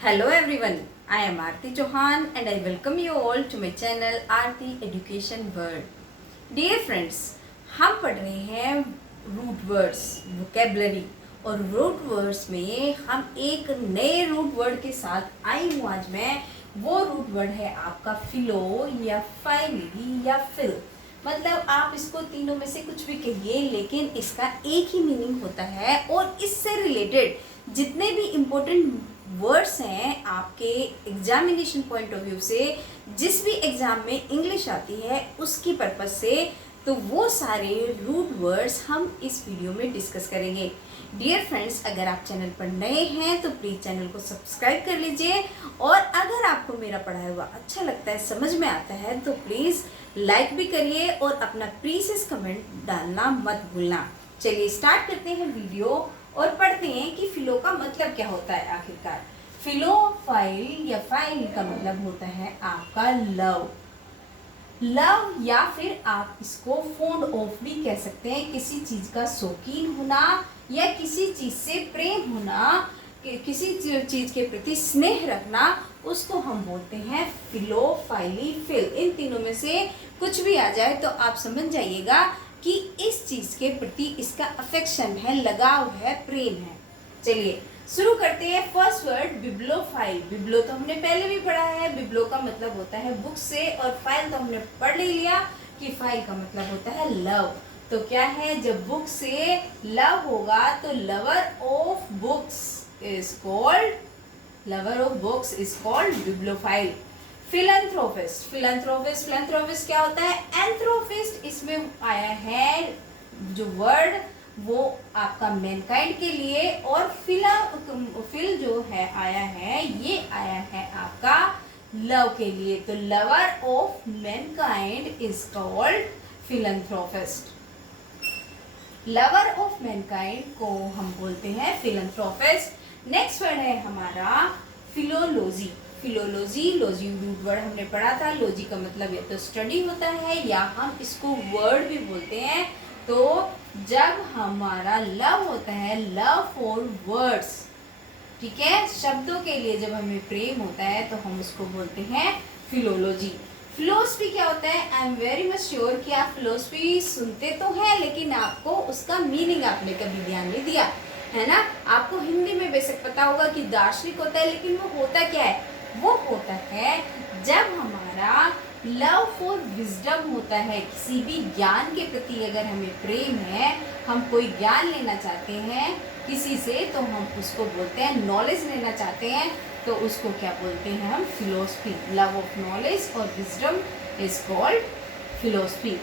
Hello everyone, I am Aarti Chauhan and I welcome you all to my channel Aarti Education World. Dear friends, हम पढ़ रहे हैं root words, vocabulary और root words में हम एक नए रूट वर्ड के साथ आई हूँ आज मैं। वो रूट वर्ड है आपका फिलो या फाइली या फिल। मतलब आप इसको तीनों में से कुछ भी कहिए, लेकिन इसका एक ही मीनिंग होता है और इससे रिलेटेड जितने भी इम्पोर्टेंट वर्ड्स हैं आपके एग्जामिनेशन पॉइंट ऑफ व्यू से, जिस भी एग्जाम में इंग्लिश आती है उसकी पर्पज से, तो वो सारे रूट वर्ड्स हम इस वीडियो में डिस्कस करेंगे। डियर फ्रेंड्स, अगर आप चैनल पर नए हैं तो प्लीज़ चैनल को सब्सक्राइब कर लीजिए और अगर आपको मेरा पढ़ाया हुआ अच्छा लगता है, समझ में आता है, तो प्लीज़ लाइक भी करिए और अपना प्रीशियस कमेंट डालना मत भूलना। चलिए स्टार्ट करते हैं वीडियो और पढ़ते हैं कि फिलो का मतलब क्या होता है। आखिरकार फिलो फाइल या फाइल का मतलब होता है आपका लव। लव या फिर आप इसको फोंड ऑफ भी कह सकते हैं, किसी चीज का शौकीन होना या किसी चीज से प्रेम होना, किसी चीज के प्रति स्नेह रखना, उसको हम बोलते हैं फिलो फाइली फिल। इन तीनों में से कुछ भी आ जाए तो आप समझ जाइएगा कि इस चीज के प्रति इसका अफेक्शन है, लगाव है, प्रेम है। चलिए शुरू करते हैं। First word बिब्लोफाइल। बिब्लो तो हमने पहले भी पढ़ा है, बिब्लो का मतलब होता है बुक से, और फाइल तो हमने पढ़ ही लिया कि फाइल का मतलब होता है लव। तो क्या है, जब बुक से लव होगा तो lover of books is called bibliophile. Philanthropist. Philanthropist क्या होता है, एंथ्रोपिस्ट इसमें आया है जो वर्ड वो आपका मैनकाइंड के लिए, और फिल जो है आया है, ये आया है आपका लव के लिए। तो lover of mankind is called philanthropist. Lover of mankind को हम बोलते हैं फिलैंथ्रोपिस्ट। नेक्स्ट वर्ड है हमारा philology. Philology, logy root word हमने पढ़ा था। लॉजी का मतलब या तो स्टडी होता है या हम इसको वर्ड भी बोलते हैं। तो जब हमारा लव होता है, लव फॉर वर्ड्स, ठीक है, शब्दों के लिए जब हमें प्रेम होता है तो हम उसको बोलते हैं फिलोलॉजी। फिलोसफी क्या होता है, I am very much sure कि आप फिलोसफी सुनते तो हैं, लेकिन आपको उसका मीनिंग आपने कभी ध्यान नहीं दिया है ना। आपको हिंदी में बेशक पता होगा कि दार्शनिक होता है, लेकिन वो होता क्या है, वो होता है जब हमारा लव फॉर विजडम होता है, किसी भी ज्ञान के प्रति अगर हमें प्रेम है, हम कोई ज्ञान लेना चाहते हैं किसी से, तो हम उसको बोलते हैं, नॉलेज लेना चाहते हैं तो उसको क्या बोलते हैं हम, फिलोसफी। लव ऑफ नॉलेज और wisdom is called philosophy.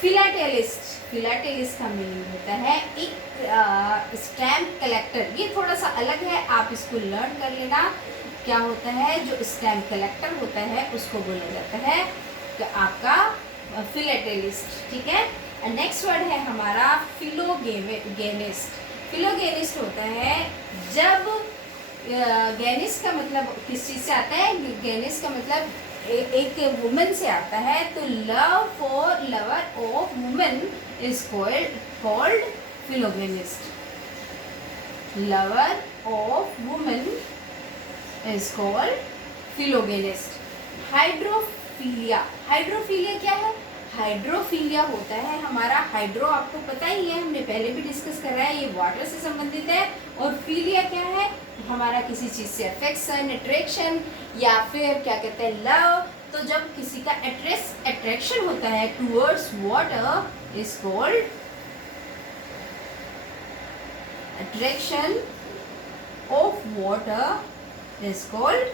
Philatelist. Philatelist का मीनिंग होता है एक स्टैम्प कलेक्टर। ये थोड़ा सा अलग है, आप इसको लर्न कर लेना। क्या होता है, जो स्टैम्प कलेक्टर होता है उसको बोला जाता है तो आपका फिलाटेलिस्ट, ठीक है। नेक्स्ट वर्ड है हमारा फिलोगेनिस्ट। फिलोगेनिस्ट होता है जब गेनिस का मतलब किस चीज़ से आता है, गेनिस का मतलब एक वुमेन से आता है। तो love for lover of women is called philogynist. Lover of women is called philogynist. Hydrophilia. Hydrophilia क्या है, हाइड्रोफीलिया होता है हमारा, हाइड्रो आपको पता ही है, हमने पहले भी डिस्कस करा है, ये वाटर से संबंधित है। और फीलिया क्या है, हमारा किसी चीज़ से अफेक्शन, अट्रैक्शन या फिर क्या कहते हैं लव। तो जब किसी का अट्रैक्शन होता है towards water is called attraction of water is called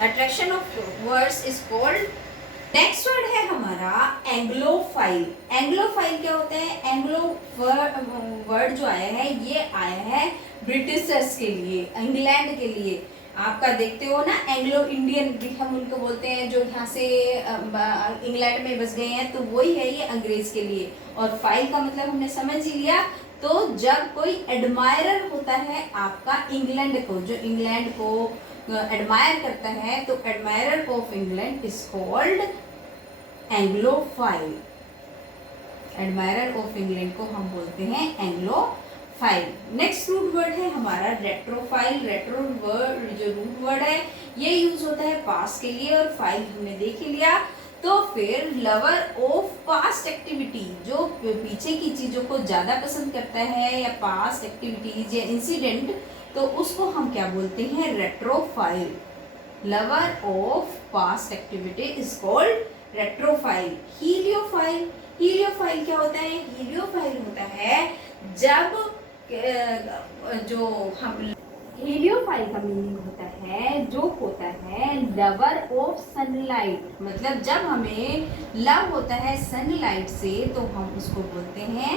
attraction of words is called। Next word है हमारा एंग्लोफाइल। एंग्लोफाइल क्या होता है, एंग्लो वर्ड जो आया है ये आया है ब्रिटिशर्स के लिए, इंग्लैंड के लिए। आपका देखते हो ना, एंग्लो इंडियन हम उनको बोलते हैं, जो यहाँ से इंग्लैंड में बस गए हैं, तो वही है ये अंग्रेज के लिए। और फाइल का मतलब हमने समझ ही लिया। तो जब कोई एडमायरर होता है आपका इंग्लैंड को, जो इंग्लैंड को एडमायर करता है, तो admirer of England is called Anglophile. Admirer of England को हम बोलते हैं Anglophile. Phile. Next root word है हमारा रेट्रोफाइल। रेट्रो वर्ड जो रूट वर्ड है ये यूज होता है पास्ट के लिए, और फाइल हमने देख ही लिया। तो फिर लवर ऑफ पास्ट एक्टिविटी, जो पीछे की चीजों को ज्यादा पसंद करता है या पास्ट एक्टिविटीज या इंसिडेंट, तो उसको हम क्या बोलते हैं, retrophile. Lover of past activity is called retrophile. Heliophile, heliophile क्या होता है, हीलियोफाइल होता है जब जो हम, हीलियोफाइल का मीनिंग होता है, जो होता है लवर ऑफ सनलाइट, मतलब जब हमें लव होता है सनलाइट से तो हम उसको बोलते हैं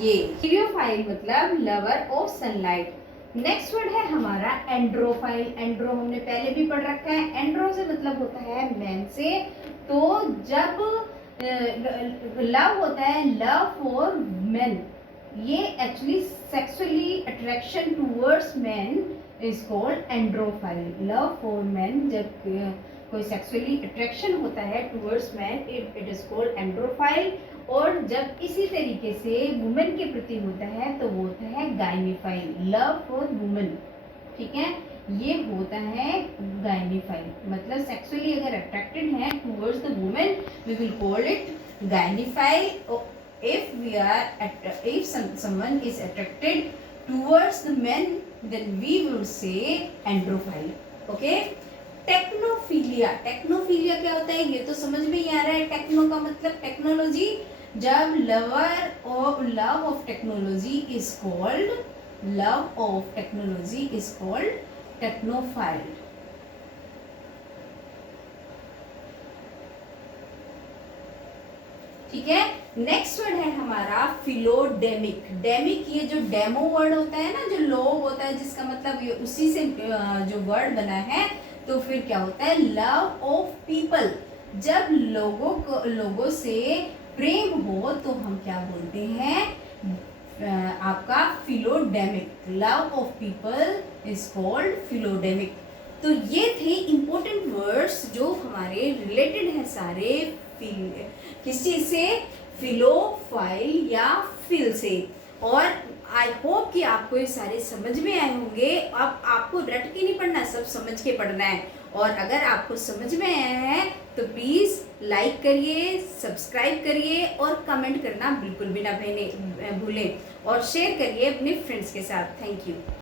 ये हीलियोफाइल, मतलब lover of sunlight. Next word है हमारा एंड्रोफाइल। एंड्रो हमने पहले भी पढ़ रखा है। एंड्रो से मतलब होता है मैन से। तो जब लव होता है, लव फॉर मेन, ये actually sexually attraction towards men is called androphile. Love for men, जब कोई सेक्सुअली अट्रैक्शन होता है towards man, it is called androphile. और जब इसी तरीके से वुमेन के प्रति होता है तो वो होता है गायनीफाइल, लव फॉर वुमेन। ठीक है, ये होता है गायनीफाइल, मतलब सेक्सुअली अगर अट्रैक्टेड है towards the women we will call it gynephile. if someone is attracted towards the men, then we will say androphile. Okay. टेक्नोफीलिया, टेक्नोफीलिया क्या होता है ये तो समझ में ही आ रहा है। टेक्नो का मतलब टेक्नोलॉजी। जब लवर और love of technology is called, love of technology is called technophile. ठीक है, नेक्स्ट वर्ड है हमारा फिलोडेमिक। डेमिक, ये जो डेमो वर्ड होता है ना, जो लोग होता है, जिसका मतलब ये उसी से जो वर्ड बना है। तो फिर क्या होता है, लव ऑफ पीपल। जब लोगों से प्रेम हो तो हम क्या बोलते हैं, आपका philodemic. Love of people is called philodemic. तो ये थे इंपॉर्टेंट वर्ड्स जो हमारे रिलेटेड है सारे किस चीज से, फिलोफाइल या फिल से। और आई होप कि आपको ये सारे समझ में आए होंगे। अब आपको रट के नहीं पढ़ना, सब समझ के पढ़ना है। और अगर आपको समझ में आया है तो प्लीज़ लाइक करिए, सब्सक्राइब करिए और कमेंट करना बिल्कुल भी ना भूलें, और शेयर करिए अपने फ्रेंड्स के साथ। Thank you.